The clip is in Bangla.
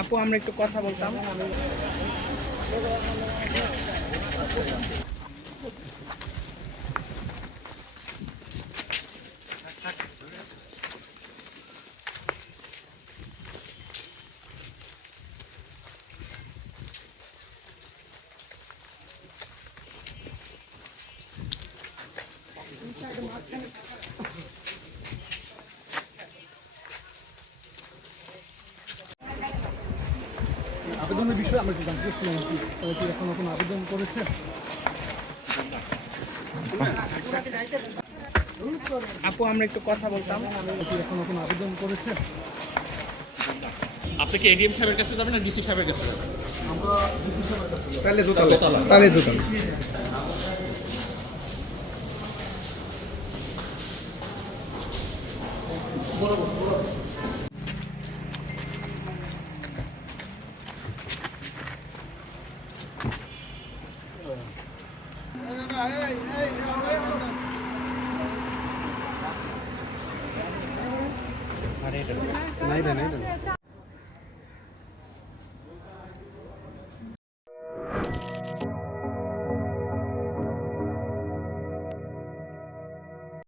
আপু আমরা একটু কথা বলতাম। আবেদনের বিষয়ে আমরা জানতে চাচ্ছিলাম কি এখনো কোনো আবেদন করেছে? আপু আমরা একটু কথা বলতাম। এখনো কোনো আবেদন করেছে? আপনি কি এডিএম সাহেবের কাছে যাবেন না ডিসি সাহেবের কাছে যাবেন? আমরা ডিসি সাহেবের কাছে যাব। তাহলে দোতলা। নাই দেন